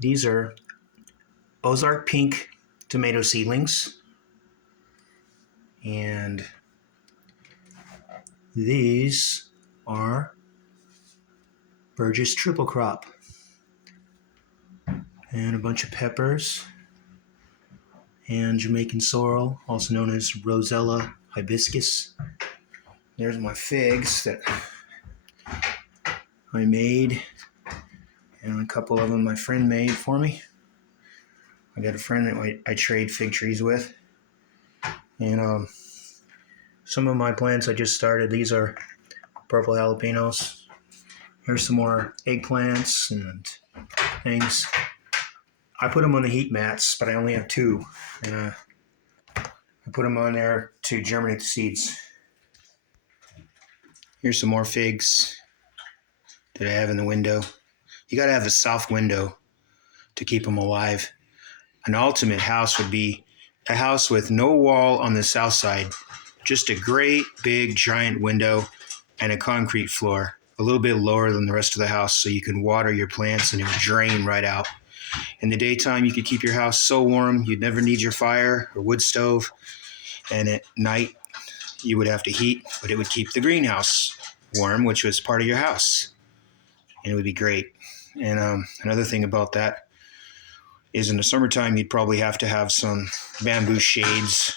These are Ozark Pink tomato seedlings. And these are Burgess Triple Crop. And a bunch of peppers. And Jamaican sorrel, also known as Rosella hibiscus. There's my figs that I made. And a couple of them my friend made for me. I got a friend that I trade fig trees with. And some of my plants I just started. These are purple jalapenos. Here's some more eggplants and things. I put them on the heat mats, but I only have two. And I put them on there to germinate the seeds. Here's some more figs that I have in the window. You got to have a south window to keep them alive. An ultimate house would be a house with no wall on the south side, just a great big giant window and a concrete floor, a little bit lower than the rest of the house, so you can water your plants and it would drain right out. In the daytime, you could keep your house so warm you'd never need your fire or wood stove, and at night you would have to heat, but it would keep the greenhouse warm, which was part of your house, and it would be great. And another thing about that is in the summertime, you'd probably have to have some bamboo shades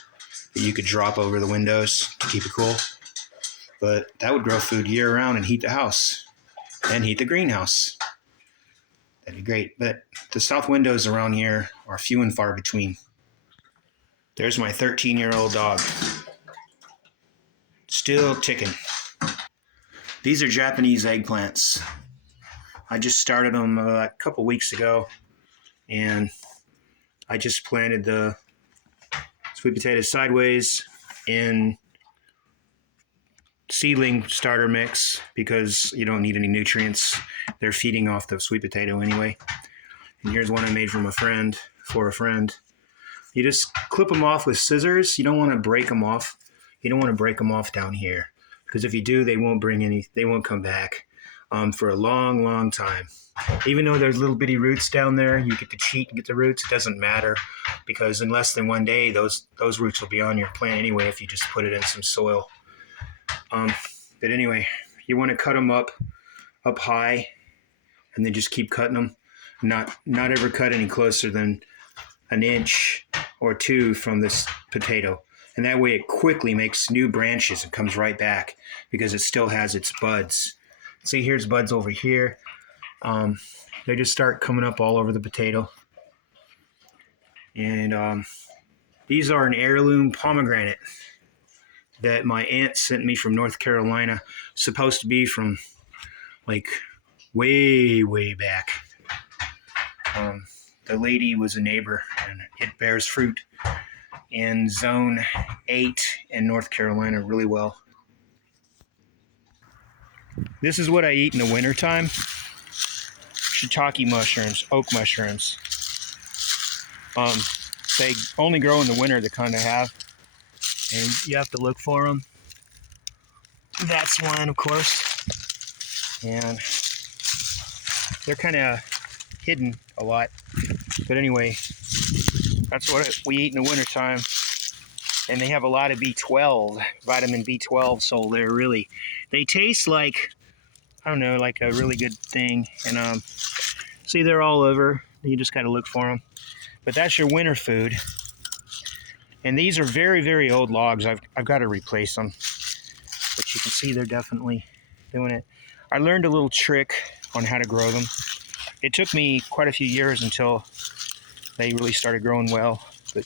that you could drop over the windows to keep it cool. But that would grow food year round and heat the house and heat the greenhouse. That'd be great. But the south windows around here are few and far between. There's my 13-year-old dog. Still ticking. These are Japanese eggplants. I just started them a couple weeks ago, and I just planted the sweet potatoes sideways in seedling starter mix because you don't need any nutrients. They're feeding off the sweet potato anyway. And here's one I made for a friend. You just clip them off with scissors. You don't want to break them off. You don't want to break them off down here because if you do, they won't come back for a long, long time. Even though there's little bitty roots down there, you get to cheat and get the roots. It doesn't matter because in less than one day, those roots will be on your plant anyway if you just put it in some soil. But anyway, you want to cut them up high, and then just keep cutting them. Not ever cut any closer than an inch or two from this potato. And that way it quickly makes new branches and comes right back because it still has its buds. See, here's buds over here. They just start coming up all over the potato. And these are an heirloom pomegranate that my aunt sent me from North Carolina. Supposed to be from like way, way back. The lady was a neighbor, and it bears fruit in Zone 8 in North Carolina really well. This is what I eat in the wintertime. Shiitake mushrooms, oak mushrooms. They only grow in the winter, the kind I have, and you have to look for them. That's one, of course, and they're kind of hidden a lot. But anyway, that's what we eat in the wintertime. And they have a lot of B12, vitamin B12, so they taste like, I don't know, like a really good thing. And see, they're all over. You just got to look for them. But that's your winter food. And these are very, very old logs. I've got to replace them. But you can see they're definitely doing it. I learned a little trick on how to grow them. It took me quite a few years until they really started growing well. But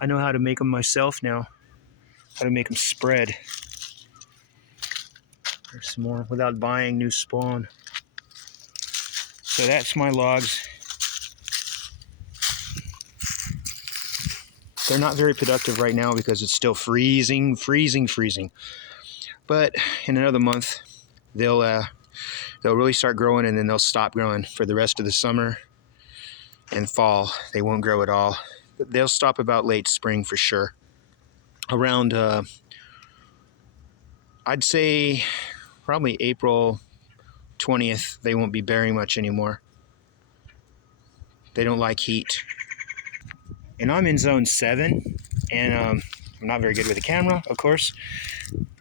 I know how to make them myself now. How to make them spread. There's some more without buying new spawn. So that's my logs. They're not very productive right now because it's still freezing. But in another month, they'll really start growing, and then they'll stop growing for the rest of the summer and fall. They won't grow at all. They'll stop about late spring for sure. Around, I'd say probably April 20th, they won't be bearing much anymore. They don't like heat. And I'm in zone 7, and I'm not very good with the camera, of course.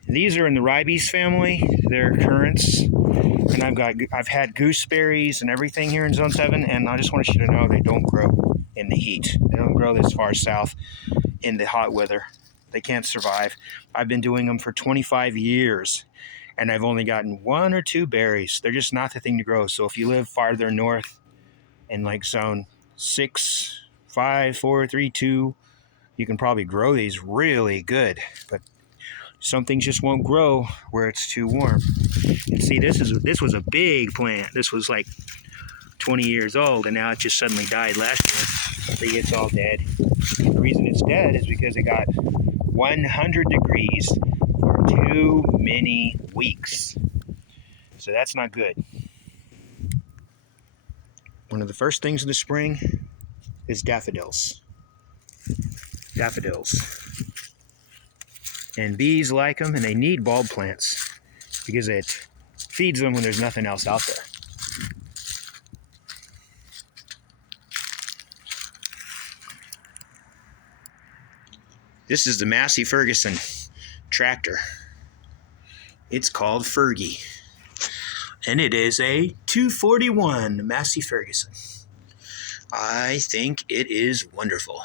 These are in the ribes family. They're currants, and I've had gooseberries and everything here in zone 7, and I just want you to know they don't grow in the heat. They don't grow this far south in the hot weather. They can't survive. I've been doing them for 25 years, and I've only gotten 1 or 2 berries. They're just not the thing to grow. So if you live farther north in like zone 6, 5, 4, 3, 2, you can probably grow these really good, but some things just won't grow where it's too warm. And see, this was a big plant. This was like 20 years old, and now it just suddenly died last year. See, it's all dead. The reason it's dead is because it got 100 degrees for too many weeks. So that's not good. One of the first things in the spring is daffodils. Daffodils. And bees like them, and they need bulb plants because it feeds them when there's nothing else out there. This is the Massey Ferguson tractor. It's called Fergie, and it is a 241 Massey Ferguson. I think it is wonderful.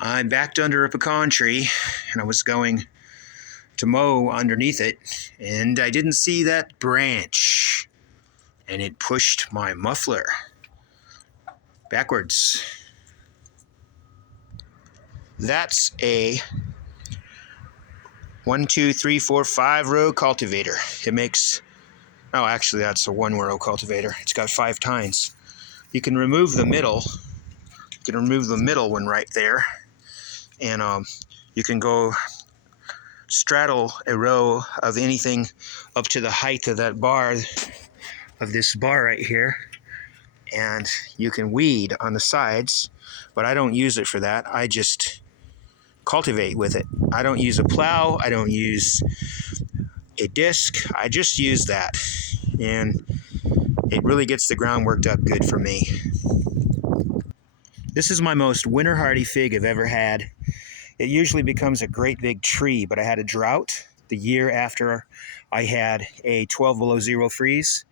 I backed under a pecan tree, and I was going to mow underneath it, and I didn't see that branch, and it pushed my muffler backwards. That's a 1, 2, 3, 4, 5 row cultivator. It makes, oh, actually that's a 1 row cultivator. It's got 5 tines. You can remove the middle. You can remove the middle one right there, and you can go straddle a row of anything up to the height of that bar, of this bar right here, and you can weed on the sides, but I don't use it for that. I just cultivate with it. I don't use a plow. I don't use a disc. I just use that, and it really gets the ground worked up good for me. This is my most winter hardy fig I've ever had. It usually becomes a great big tree, but I had a drought the year after I had a 12 below 0 freeze,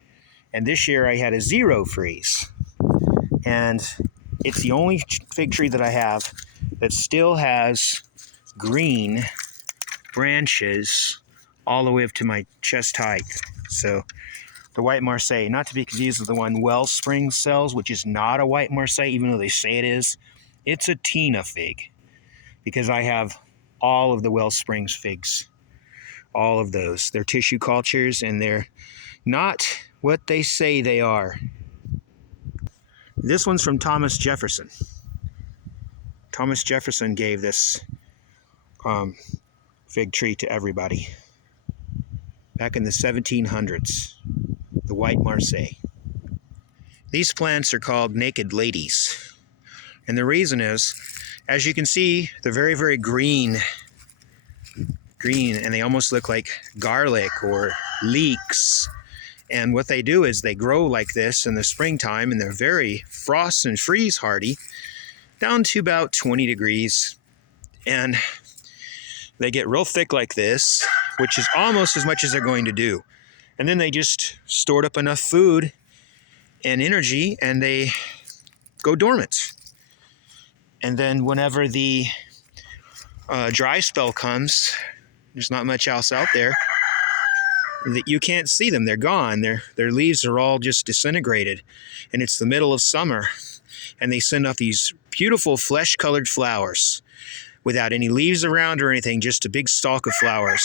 and this year I had a 0 freeze. And it's the only fig tree that I have that still has green branches all the way up to my chest height. So the white Marseille, not to be confused with the one Wellspring sells, which is not a white Marseille, even though they say it is. It's a Tina fig, because I have all of the Wellsprings figs, all of those. They're tissue cultures, and they're not what they say they are. This one's from Thomas Jefferson. Thomas Jefferson gave this fig tree to everybody back in the 1700s, the white Marseille. These plants are called naked ladies, and the reason is, as you can see, they're very, very green, and they almost look like garlic or leeks. And what they do is they grow like this in the springtime, and they're very frost and freeze hardy, down to about 20 degrees. And they get real thick like this, which is almost as much as they're going to do. And then they just stored up enough food and energy, and they go dormant. And then whenever the dry spell comes, there's not much else out there, that you can't see them. They're gone. Their leaves are all just disintegrated, and it's the middle of summer, and they send off these beautiful flesh-colored flowers without any leaves around or anything, just a big stalk of flowers.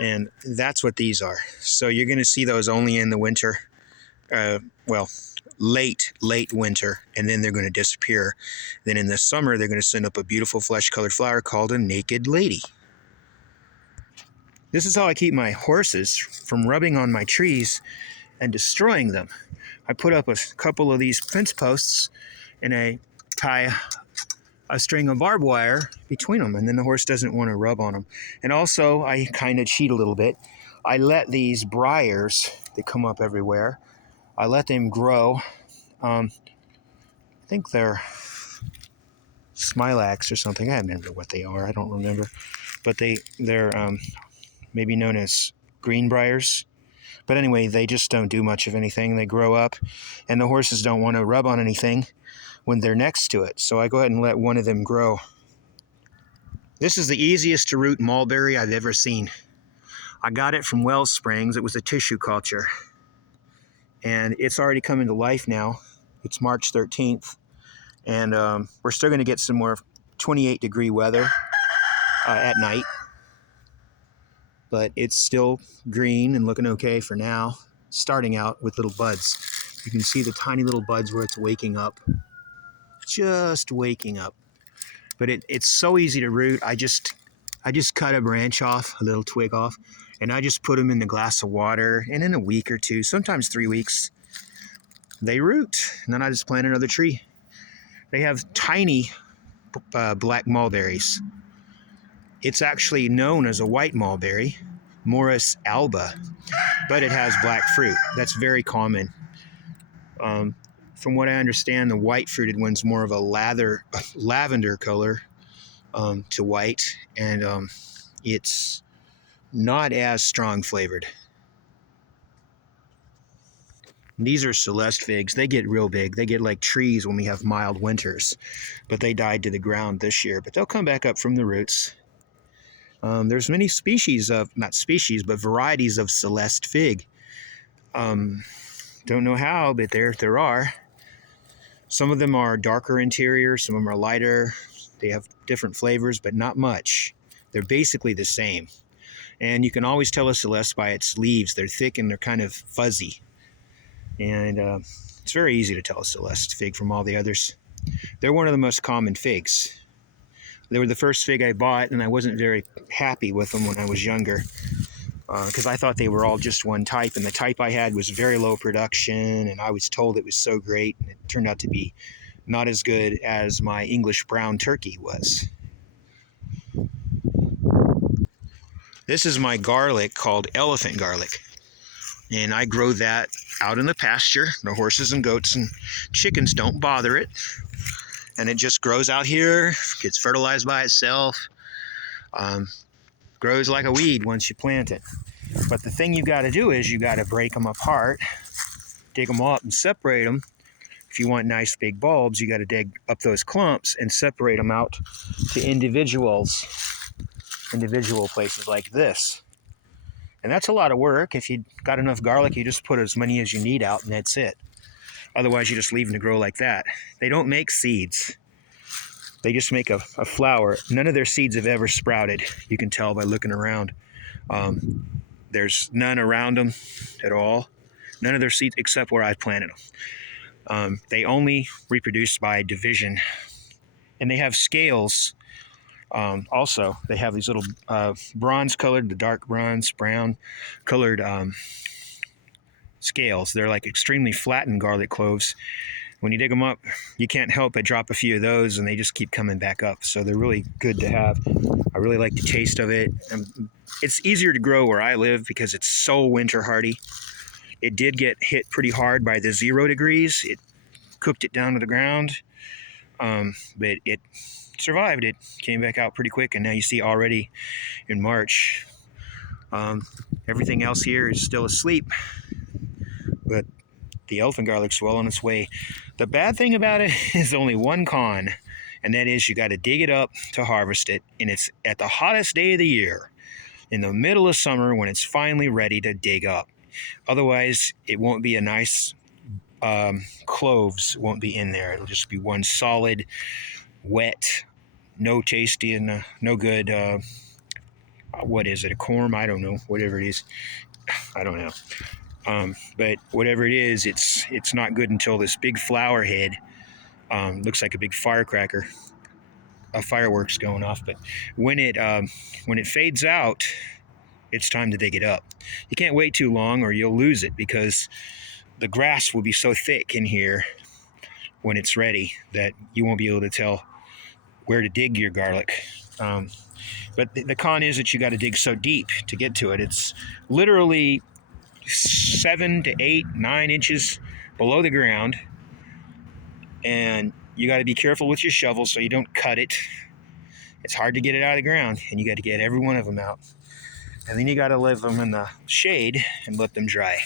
And that's what these are. So you're going to see those only in the winter, late winter, and then they're going to disappear. Then in the summer, they're going to send up a beautiful flesh-colored flower called a naked lady. This is how I keep my horses from rubbing on my trees and destroying them. I put up a couple of these fence posts, and I tie a string of barbed wire between them, and then the horse doesn't want to rub on them. And also, I kind of cheat a little bit. I let these briars that come up everywhere, I let them grow think they're smilax or something. I don't remember what they are. I don't remember. But they're maybe known as greenbriers. But anyway, they just don't do much of anything. They grow up, and the horses don't want to rub on anything when they're next to it. So I go ahead and let one of them grow. This is the easiest to root mulberry I've ever seen. I got it from Wells Springs. It was a tissue culture. And it's already coming to life now. It's March 13th. And we're still going to get some more 28-degree weather at night. But it's still green and looking okay for now. Starting out with little buds. You can see the tiny little buds where it's waking up. Just waking up. But it's so easy to root. I just cut a branch off, a little twig off, and I just put them in a glass of water, and in a week or two, sometimes 3 weeks, they root. And then I just plant another tree. They have tiny black mulberries. It's actually known as a white mulberry, Morus alba, but it has black fruit. That's very common. From what I understand, the white fruited one's more of a lavender color to white, and it's not as strong flavored. These are Celeste figs. They get real big. They get like trees when we have mild winters, but they died to the ground this year. But they'll come back up from the roots. There's many species of, not species, but varieties of Celeste fig. Don't know how, but there are. Some of them are darker interior, some of them are lighter. They have different flavors, but not much. They're basically the same. And you can always tell a Celeste by its leaves. They're thick and they're kind of fuzzy. And it's very easy to tell a Celeste fig from all the others. They're one of the most common figs. They were the first fig I bought, and I wasn't very happy with them when I was younger because I thought they were all just one type, and the type I had was very low production, and I was told it was so great, and it turned out to be not as good as my English brown turkey was. This is my garlic called elephant garlic, and I grow that out in the pasture. The horses and goats and chickens don't bother it, and it just grows out here, gets fertilized by itself, grows like a weed once you plant it. But the thing you got to do is you got to break them apart, dig them up and separate them. If you want nice big bulbs, you got to dig up those clumps and separate them out to individual places like this. And that's a lot of work. If you got enough garlic, you just put as many as you need out, and that's it. Otherwise, you just leave them to grow like that. They don't make seeds. They just make a flower. None of their seeds have ever sprouted. You can tell by looking around. There's none around them at all. None of their seeds except where I planted them. They only reproduce by division. And they have scales. Also, they have these little bronze-colored, the dark bronze, brown-colored scales. They're like extremely flattened garlic cloves. When you dig them up, you can't help but drop a few of those, and they just keep coming back up. So they're really good to have. I really like the taste of it. It's easier to grow where I live because it's so winter hardy. It did get hit pretty hard by the 0 degrees. It cooked it down to the ground, but it survived. It came back out pretty quick, and now you see already in March, everything else here is still asleep, but the elephant garlic's well on its way. The bad thing about it is only one con, and that is you got to dig it up to harvest it, and it's at the hottest day of the year, in the middle of summer, when it's finally ready to dig up. Otherwise, it won't be a nice cloves won't be in there. It'll just be one solid, wet, no tasty and no good. What is it? A corm? I don't know. Whatever it is, I don't know. But whatever it is, it's not good until this big flower head looks like a big firecracker, a fireworks going off. But when it fades out, it's time to dig it up. You can't wait too long or you'll lose it, because the grass will be so thick in here when it's ready that you won't be able to tell where to dig your garlic. But the con is that you got to dig so deep to get to it. It's literally 7 to 8, 9 inches below the ground, And you got to be careful with your shovel so you don't cut it. It's hard to get it out of the ground, and you got to get every one of them out. And then you got to leave them in the shade and let them dry.